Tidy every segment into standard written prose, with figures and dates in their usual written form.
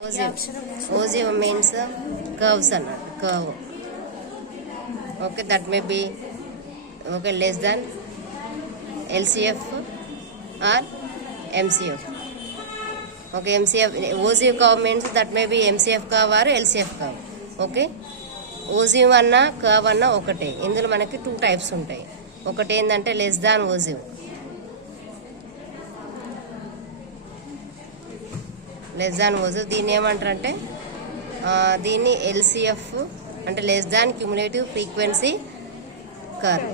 Ogive means curves అన్నట్టు curve. Okay, that may be okay less than LCF or MCF. Okay, MCF ogive curve means that may be MCF curve or LCF curve. Okay, ogive అన్న curve అన్న ఒకటే. ఇందులో మనకి 2 types ఉంటాయి. ఒకటి ఏంటంటే less than ogive. Less than ogive దీన్ని ఏమంటారంటే దీన్ని ఎల్సిఎఫ్ అంటే less than cumulative frequency curve.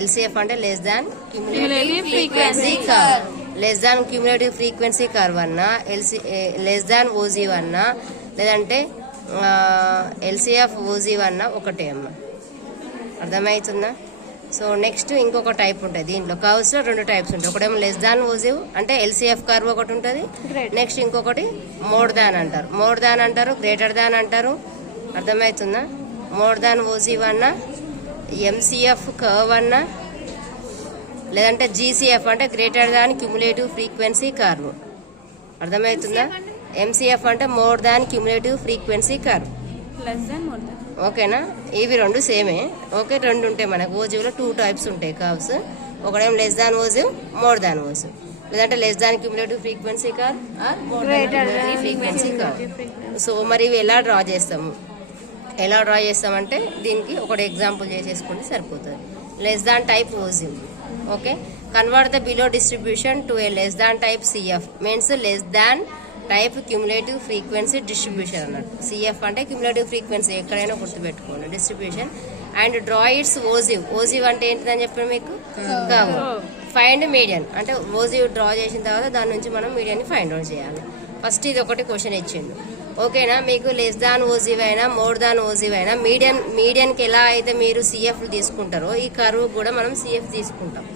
LCF అంటే less than cumulative frequency curve. Less than cumulative frequency curve అన్నా లెస్ దాన్ ఓజివ్ అన్నా లేదంటే ఎల్సిఎఫ్ ఓజివ్ అన్నా ఒకటే అమ్మ. అర్థమవుతుందా? సో నెక్స్ట్ ఇంకొక టైప్ ఉంటుంది. దీంట్లో కర్వ్స్ లో 2 టైప్స్ ఉంటాయి. ఒకటేమో లెస్ దాన్ ఓజివ్ అంటే ఎల్సిఎఫ్ కర్వ్ ఒకటి ఉంటుంది. నెక్స్ట్ ఇంకొకటి మోర్ దాన్ అంటారు. మోర్ దాన్ అంటారు, గ్రేటర్ దాన్ అంటారు. అర్థమవుతుందా? మోర్ దాన్ ఓజివ్ అన్నా ఎంసిఎఫ్ కర్వ్ అన్నా లేదంటే జీసీఎఫ్ అంటే greater than cumulative frequency curve. అర్థమవుతుందా? ఎంసిఎఫ్ అంటే more than cumulative frequency curve. ఓకేనా? ఇవి 2 సేమే. ఓకే, 2 ఉంటాయి మనకు. ఓజివ్లో 2 టైప్స్ ఉంటాయి కర్వ్స్. ఒకటేమో less than ogive, more than ogive. లేదంటే less than cumulative frequency curve or more than frequency curve. So మరి ఇవి ఎలా డ్రా చేస్తామంటే దీనికి ఒకటి ఎగ్జాంపుల్ చేసేసుకుంటే సరిపోతుంది. Less than type ogive. Okay, convert the below distribution to a less than type CF means less than type cumulative frequency distribution అన్నట్టు. CF అంటే క్యుములేటివ్ ఫ్రీక్వెన్సీ, ఎక్కడైనా గుర్తుపెట్టుకోండి, distribution. And draw its ogive. Ogive అంటే ఏంటిదని చెప్పాను మీకు? Curve. Find median అంటే ogive draw చేసిన తర్వాత దాని నుంచి మనం మీడియన్ని ఫైండ్ అవుట్ చేయాలి. ఫస్ట్ ఇది ఒకటి క్వశ్చన్ ఇచ్చిండు. ఓకేనా? మీకు లెస్ దాన్ ఓజివ్ అయినా మోర్ దాన్ ఓజివ్ అయినా మీడియన్కి ఎలా అయితే మీరు సిఎఫ్ తీసుకుంటారో ఈ కర్వ్ కూడా మనం సిఎఫ్ తీసుకుంటాం.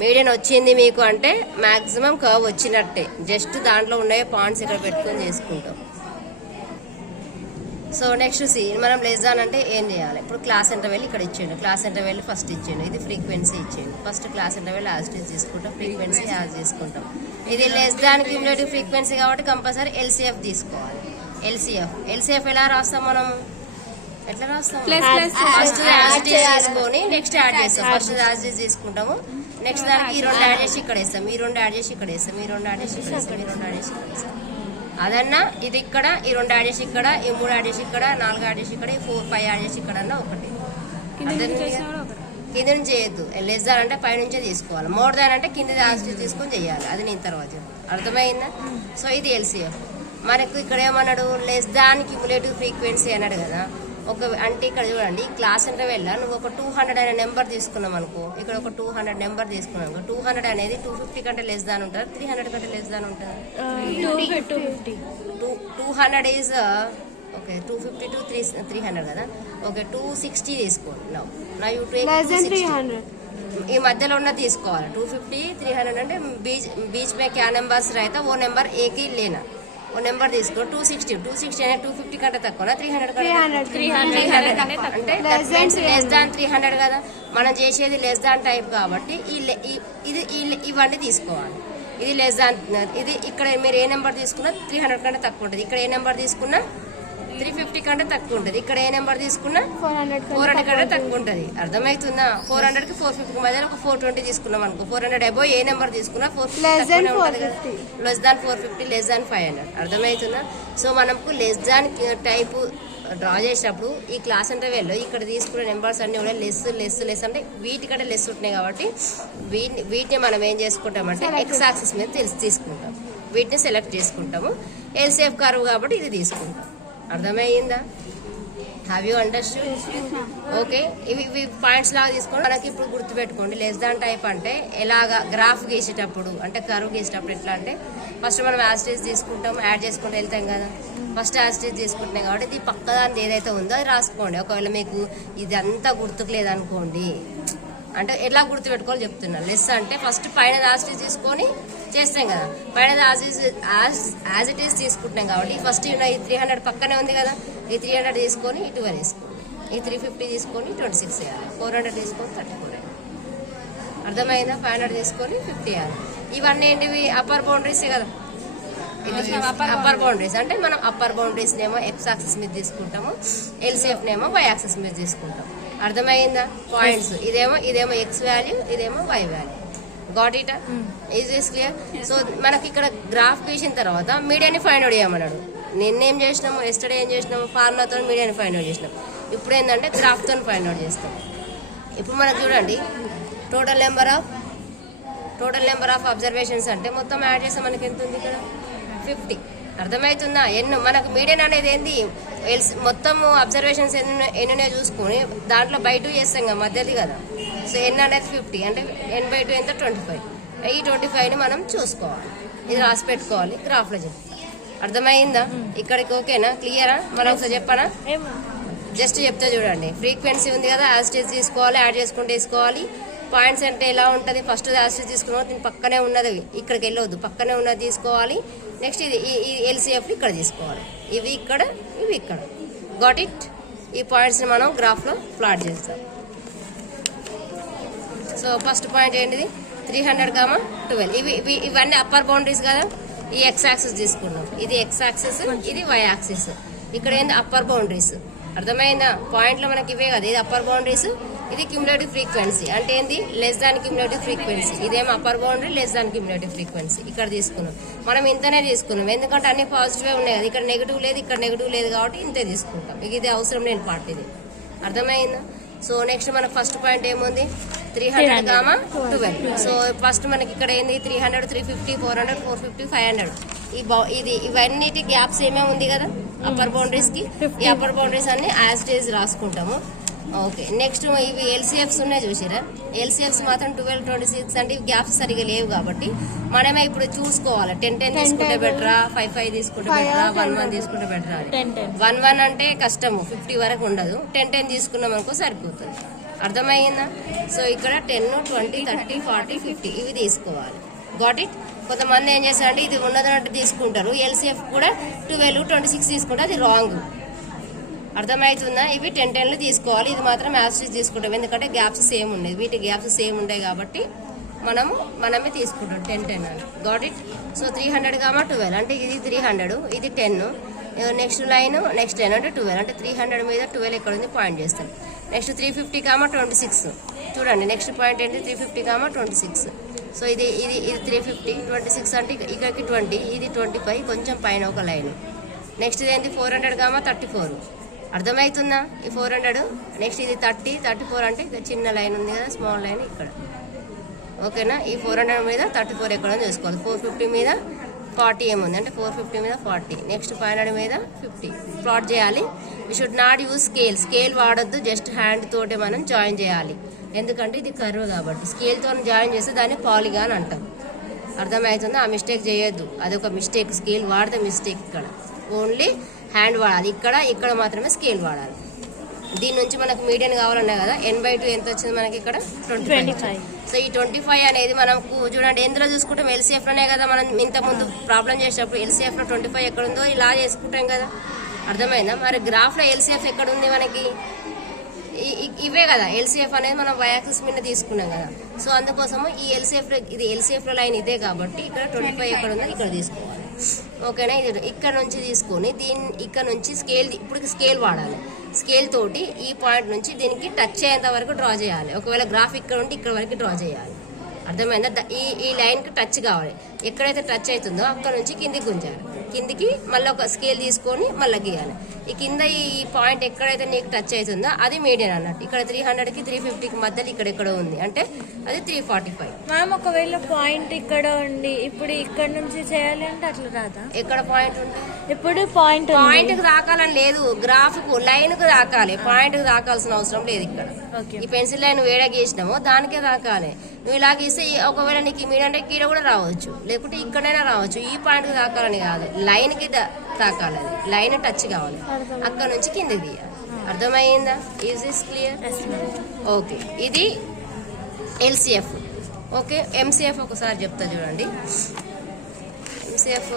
మీడియన్ వచ్చింది మీకు అంటే మాక్సిమం కర్వ్ వచ్చినట్టే. జస్ట్ దాంట్లో ఉండే పాయింట్స్ ఇక్కడ పెట్టుకొని చేసుకుంటాం. సో నెక్స్ట్ మనం లెస్ దాన్ అంటే ఏం చేయాలి? ఇప్పుడు క్లాస్ ఇంటర్వెల్ ఇక్కడ ఇచ్చిండు. క్లాస్ ఇంటర్వెల్ ఫస్ట్ ఇచ్చిండు. ఇది ఫ్రీక్వెన్సీ ఇచ్చిండు. ఫస్ట్ క్లాస్ ఇంటర్వెల్ యాజ్ తీసుకుంటాం, ఫ్రీక్వెన్సీ యాజ్ తీసుకుంటాం. ఇది లెస్ దాన్ క్యుములేటివ్ ఫ్రీక్వెన్సీ కాబట్టి కంపల్సరీ ఎల్సిఎఫ్ తీసుకోవాలి. ఎల్సిఎఫ్ ఎలా రాస్తాం మనం? ఎట్లా రాస్తాం? ఫస్ట్ యాజ్ తీసుకొని నెక్స్ట్ యాడ్ చేస్తాం. ఫస్ట్ యాజ్ తీసుకుంటాము, నెక్స్ట్ దానికి ఈ 2 యాడ్ చేసి ఇక్కడ వేస్తాం, ఈ 2 యాడ్ చేసి ఇక్కడ వేస్తాం, ఈ 2 యాడ్ చేసి ఇక్కడ వేస్తాం, ఈ 2 యాడ్ చేసి ఇక్కడ వేస్తాం. అదన్నా ఇది ఇక్కడ ఈ 2 యాడ్ చేసి ఇక్కడ, ఈ 3 యాడ్ చేసి ఇక్కడ, 4 యాడ్ చేసి ఇక్కడ, ఈ 4 5 యాడ్ చేసి ఇక్కడ అన్న ఒకటి. కింద నుంచి చేయొద్దు. లెస్ దాన్ అంటే పై నుంచే తీసుకోవాలి. మోర్ దాన్ అంటే కింద తీసుకొని చేయాలి. అది నేను తర్వాత అర్థమైందా? సో ఇది ఎల్సిఎఫ్. మనకు ఇక్కడ ఏమన్నాడు? లెస్ దాన్ క్యుములేటివ్ ఫ్రీక్వెన్సీ అన్నాడు కదా. అంటే ఇక్కడ చూడండి, క్లాస్ ఇంటర్వెల్ నువ్వు ఒక 200 అనే నెంబర్ తీసుకున్నాం అనుకో, ఇక్కడ ఒక 200 నెంబర్ తీసుకున్నాం అనుకో. 200 అనేది 250 కంటే లెస్ దాన్ ఉంటుంది, 300 కంటే లెస్ దాన్ ఉంటుంది. 200 ఈజ్ ఓకే, 250 to 300 కదా. ఓకే, 260 తీసుకోండి. నా యూ ఈ మధ్యలో ఉన్న తీసుకోవాలి. 250 300 అంటే బీచ్ మే క్యా నెంబర్స్ రైతా ఓ నెంబర్ ఏకి లేనా ఓ నెంబర్ తీసుకో. 260 అనేది 250 కంటే తక్కువ, 300 అంటే లెస్ దాన్ 300 కదా. మనం చేసేది లెస్ దాన్ టైప్ కాబట్టి ఇవన్నీ తీసుకోవాలి. ఇది లెస్ దాన్, ఇది ఇక్కడ మీరు ఏ నెంబర్ తీసుకున్నా 300 కంటే తక్కువ ఉంటుంది. ఇక్కడ ఏ నెంబర్ తీసుకున్నా 350 కంటే తక్కువ ఉంటుంది. ఇక్కడ ఏ నెంబర్ తీసుకున్నా 400 కంటే తక్కువ ఉంటుంది. అర్థమవుతుందా? 400 కి 450 మధ్యలో ఒక 420 తీసుకున్నాం అనుకో. 400 అబో ఏ నెంబర్ తీసుకున్నా 450 లెస్ దాన్ 450 లెస్ దాన్ 500. అర్థమవుతుందా? సో మనకు లెస్ దాన్ టైప్ డ్రా చేసినప్పుడు ఈ క్లాస్ ఇంటర్వెల్లో ఇక్కడ తీసుకునే నెంబర్స్ అన్ని కూడా లెస్ అంటే వీటికంటే లెస్ ఉంటున్నాయి కాబట్టి వీటిని మనం ఏం చేసుకుంటామంటే ఎక్స్ యాక్సిస్ మీద తీసుకుంటాం. వీటిని సెలెక్ట్ చేసుకుంటాము. ఎల్సిఎఫ్ కర్వ్ కాబట్టి ఇది తీసుకుంటాం. అర్థమయ్యిందా? Have you understood? ఓకే, ఇవి పాయింట్స్ లాగా తీసుకొని మనకి ఇప్పుడు గుర్తుపెట్టుకోండి. లెస్ దాన్ టైప్ అంటే ఎలాగా గ్రాఫ్ గీసేటప్పుడు అంటే కర్వ్ గీసేటప్పుడు ఎట్లా అంటే ఫస్ట్ మనం యాస్టేజ్ తీసుకుంటాం, యాడ్ చేసుకుంటూ వెళ్తాం కదా. ఫస్ట్ యాస్టేజ్ తీసుకుంటున్నాం కాబట్టి ఇది పక్కదాన్ని ఏదైతే ఉందో అది రాసుకోండి. ఒకవేళ మీకు ఇది అంతా గుర్తుకు లేదనుకోండి, అంటే ఎలా గుర్తుపెట్టుకోవాలో చెప్తున్నాను. లెస్ అంటే ఫస్ట్ పైన యాస్టేజ్ తీసుకొని చేస్తాం కదా. పైన యాజ్ ఇట్ ఈస్ తీసుకుంటున్నాం కాబట్టి ఫస్ట్ ఈ 300 పక్కనే ఉంది కదా, ఈ 300 తీసుకొని ఈ 12 తీసుకోండి, ఈ 350 తీసుకొని 26 వేయాలి, 400 తీసుకొని 34 వేయాలి. అర్థమైందా? 500 తీసుకొని 50 వేయాలి. ఇవన్నీ ఏంటివి? అప్పర్ బౌండరీసే కదా. ఇది అప్పర్ బౌండరీస్ అంటే మనం అప్పర్ బౌండరీస్ నేమో ఎక్స్ యాక్సిస్ మీద తీసుకుంటాము, ఎల్సిఎఫ్ నేమో వై యాక్సిస్ మీద తీసుకుంటాం. అర్థమైందా పాయింట్స్? ఇదేమో ఎక్స్ వాల్యూ, ఇదేమో Y value. Got it? Is clear? So మనకి ఇక్కడ గ్రాఫ్ గీసిన తర్వాత మీడియాని ఫైండ్ అవుట్ చేయమన్నాడు. నిన్నేం చేసినాము, ఎస్టర్డే ఏం చేసినాము, ఫార్ములాతో మీడియాని ఫైండ్ అవుట్ చేసినాం. ఇప్పుడు ఏంటంటే గ్రాఫ్తో ఫైండ్ అవుట్ చేస్తాం. ఇప్పుడు మనకు చూడండి టోటల్ నెంబర్ ఆఫ్ అబ్జర్వేషన్స్ అంటే మొత్తం యాడ్ చేస్తే మనకి ఎంత ఉంది ఇక్కడ 50. అర్థమవుతుందా? మనకు మీడియన్ అనేది ఏంది, మొత్తం అబ్జర్వేషన్స్ ఎన్నునే చూసుకొని దాంట్లో బై 2 చేస్తాం కదా మధ్యది కదా. సో ఎన్ అనేది 50 అంటే n/2 ఎంత 25. ఈ 25ని మనం చూసుకోవాలి, ఇది రాసి పెట్టుకోవాలి, గ్రాఫ్లో చెప్తాం. అర్థమైందా? ఇక్కడికి ఓకేనా, క్లియరా? మనం ఒకసారి చెప్పనా, జస్ట్ చెప్తే చూడండి. ఫ్రీక్వెన్సీ ఉంది కదా, యాస్టేజ్ తీసుకోవాలి, యాడ్ చేసుకుంటూ తీసుకోవాలి. పాయింట్స్ అంటే ఎలా ఉంటుంది, ఫస్ట్ యాస్టేజ్ తీసుకున్నాం, దీని పక్కనే ఉన్నది ఇక్కడికి వెళ్ళవద్దు, పక్కనే ఉన్నది తీసుకోవాలి. నెక్స్ట్ ఇది ఈ ఎల్సిఎఫ్ ఇక్కడ తీసుకోవాలి, ఇవి ఇక్కడ, ఇవి ఇక్కడ. Got it? ఈ పాయింట్స్ని మనం గ్రాఫ్లో ప్లాట్ చేస్తాం. సో ఫస్ట్ పాయింట్ ఏంటిది 300,12. ఇవన్నీ అప్పర్ బౌండరీస్ కదా. ఈ ఎక్స్ యాక్సిస్ తీసుకున్నాం, ఇది ఎక్స్ యాక్సిస్, ఇది వై యాక్సిస్. ఇక్కడ ఏంది అప్పర్ బౌండరీస్. అర్థమైందా? పాయింట్లో మనకి ఇవే కదా, ఇది అప్పర్ బౌండరీస్, ఇది క్యుములేటివ్ ఫ్రీక్వెన్సీ అంటే ఏంది లెస్ దాన్ క్యుములేటివ్ ఫ్రీక్వెన్సీ. ఇదేమో upper boundary, less than cumulative frequency. ఇక్కడ తీసుకున్నాం, మనం ఇంతనే తీసుకున్నాం ఎందుకంటే అన్ని పాజిటివే ఉన్నాయి కదా, ఇక్కడ నెగిటివ్ లేదు, ఇక్కడ నెగిటివ్ లేదు కాబట్టి ఇంతే తీసుకుంటాం. ఇది అవసరం లేని పార్ట్ ఇది. అర్థమైందా? సో నెక్స్ట్ మనకు ఫస్ట్ పాయింట్ ఏముంది 300,12. సో ఫస్ట్ మనకి ఇక్కడ ఏంది 300, 350, 400, 450, 500. ఇది ఇవన్నిటి గ్యాప్స్ ఏమేమి ఉంది కదా అప్పర్ బౌండరీస్ కి. ఈ అప్పర్ బౌండరీస్ అన్ని యాజ్ డేస్ రాసుకుంటాము. ఓకే, నెక్స్ట్ ఇవి ఎల్సిఎఫ్స్ ఉన్నాయి చూసిరా. ఎల్సిఎఫ్స్ మాత్రం 12, 26 అంటే ఇవి గ్యాప్స్ సరిగా లేవు కాబట్టి మనమే ఇప్పుడు చూసుకోవాలి. 10, 10 తీసుకుంటే బెటరా, 5, 5 తీసుకుంటే బెటరా, 1, 1 తీసుకుంటే బెటరా అని. 1, 1 అంటే కష్టము, 50 వరకు ఉండదు. 10, 10 తీసుకున్నాం అనుకో సరిపోతుంది. అర్థమయ్యిందా? సో ఇక్కడ 10, 20, 30, 40, 50 ఇవి తీసుకోవాలి. Got it? కొంతమంది ఏం చేస్తారంటే ఇది ఉన్నదన్నట్టు తీసుకుంటారు, ఎల్సిఎఫ్ కూడా 12, 26 తీసుకుంటే అది రాంగ్. అర్థమవుతుందా? ఇవి 10, 10 తీసుకోవాలి. ఇది మాత్రం యాస్టేజ్ తీసుకుంటాం ఎందుకంటే గ్యాప్స్ సేమ్ ఉన్నాయి, వీటి గ్యాప్స్ సేమ్ ఉంటాయి కాబట్టి మనమే తీసుకుంటాం 10, 10 అని. Got it? సో 300,12 అంటే ఇది 300, ఇది 10. నెక్స్ట్ లైన్ నెక్స్ట్ 10 అంటే 12 అంటే 300 మీద 12 ఎక్కడ ఉంది పాయింట్ చేస్తాం. నెక్స్ట్ 350,26 చూడండి. నెక్స్ట్ పాయింట్ ఏంటి 350,26. సో ఇది 350, 26 అంటే ఇక్కడికి 20, ఇది 25, కొంచెం పైన ఒక లైన్. నెక్స్ట్ ఇది ఏంటి 400,34. అర్థమవుతుందా? ఈ 400. నెక్స్ట్ ఇది 30, 34 అంటే చిన్న లైన్ ఉంది కదా, స్మాల్ లైన్ ఇక్కడ. ఓకేనా? ఈ 400 మీద 34 ఎక్కడ చూసుకోవాలి. 450 మీద 40 ఏముంది అంటే 450 మీద 40. నెక్స్ట్ 500 మీద 50 ప్లాట్ చేయాలి. You should not use scale వాడొద్దు, జస్ట్ హ్యాండ్ తోటే మనం జాయిన్ చేయాలి. ఎందుకంటే ఇది కర్వ్ కాబట్టి స్కేల్తో జాయిన్ చేస్తే దాన్ని పాలిగాన్ అంటాం. అర్థమవుతుందా? ఆ మిస్టేక్ చేయొద్దు, అదొక మిస్టేక్. స్కేల్ వాడితే మిస్టేక్. ఇక్కడ ఓన్లీ హ్యాండ్ వాడాలి, ఇక్కడ మాత్రమే స్కేల్ వాడాలి. దీని నుంచి మనకు మీడియన్ కావాలన్నా కదా, n/2 ఎంత వచ్చింది మనకి ఇక్కడ 25. సో ఈ 25 అనేది మనకు చూడండి ఎందులో చూసుకుంటాం, ఎల్సిఎఫ్ లోనే కదా. మనం ఇంతకుముందు ప్రాబ్లం చేసేటప్పుడు ఎల్సిఎఫ్ లో 25 ఎక్కడ ఉందో ఇలా చేసుకుంటాం కదా. అర్థమైందా? మరి గ్రాఫ్ లో ఎల్సిఎఫ్ ఎక్కడ ఉంది మనకి, ఇవే కదా. ఎల్సిఎఫ్ అనేది మనం వై యాక్సిస్ మీద తీసుకున్నాం కదా. సో అందుకోసము ఈ ఎల్సిఎఫ్ లో ఇది ఎల్సిఎఫ్ లో లైన్ ఇదే కాబట్టి ఇక్కడ 25 ఎక్కడ ఉందో ఇక్కడ తీసుకోవాలి. ఓకేనా? ఇది ఇక్కడ నుంచి తీసుకొని ఇక్కడ నుంచి ఇప్పుడు స్కేల్ వాడాలి. స్కేల్ తోటి ఈ పాయింట్ నుంచి దీనికి టచ్ అయ్యేంత వరకు డ్రా చేయాలి. ఒకవేళ గ్రాఫ్ ఇక్కడ ఉంటే ఇక్కడ వరకు డ్రా చేయాలి. అర్థమైందా? ఈ లైన్కి టచ్ కావాలి. ఎక్కడైతే టచ్ అవుతుందో అక్కడ నుంచి కిందికి గుంజాలి. కిందికి మళ్ళీ ఒక స్కేల్ తీసుకొని మళ్ళీ గీయాలి. ఈ కింద ఈ పాయింట్ ఎక్కడైతే నీకు టచ్ అవుతుందో అది మీడియన్ అన్నట్టు. ఇక్కడ 300కి 350కి మధ్యలో ఇక్కడ ఉంది అంటే అది 345. మ్యామ్ ఒకవేళ పాయింట్ ఇక్కడ ఉండి ఇప్పుడు ఇక్కడ నుంచి చేయాలి అంటే అట్లా రాదా? ఎక్కడ పాయింట్ ఉంటుంది? ఇప్పుడు పాయింట్కి తాకాలని లేదు, గ్రాఫ్ కు లైన్ కు తాకాలి. పాయింట్ కు తాకాల్సిన అవసరం లేదు. ఇక్కడ ఈ పెన్సిల్ లైన్ వేడ గీసినామో దానికే తాకాలి. నువ్వు ఇలా గీస్తే ఒకవేళ నీకు మీడంటే కీడ కూడా రావచ్చు, లేకుంటే ఇక్కడైనా రావచ్చు. ఈ పాయింట్ కు తాకాలని కాదు, లైన్ కి తాకాలి. అది లైన్ టచ్ కావాలి, అక్కడ నుంచి కింద తీయాలి. అర్థమైందా? Is this clear? ఓకే, ఇది ఎల్సిఎఫ్. ఓకే, ఎంసిఎఫ్ ఒకసారి చెప్తా చూడండి. ఎంసిఎఫ్